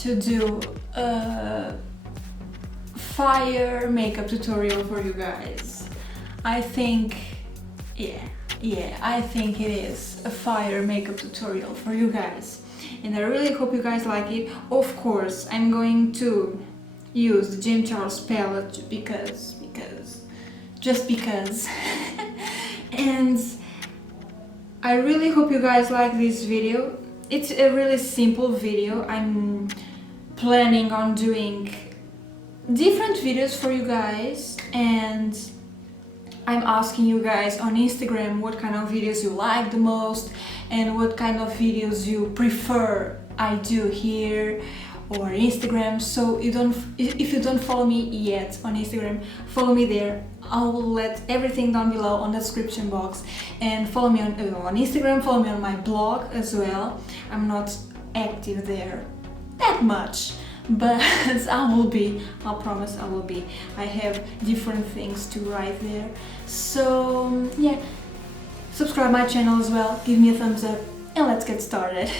to do a fire makeup tutorial for you guys. I think, I think it is a fire makeup tutorial for you guys, and I really hope you guys like it. Of course, I'm going to use the James Charles palette just because and I really hope you guys like this video. It's a really simple video. I'm planning on doing different videos for you guys, and I'm asking you guys on Instagram what kind of videos you like the most and what kind of videos you prefer I do here or Instagram. So if you don't follow me yet on Instagram, follow me there. I will let everything down below on the description box, and follow me on Instagram, follow me on my blog as well. I'm not active there that much, but I will be, I promise I will be. I have different things to write there. So yeah, subscribe my channel as well, give me a thumbs up, and let's get started.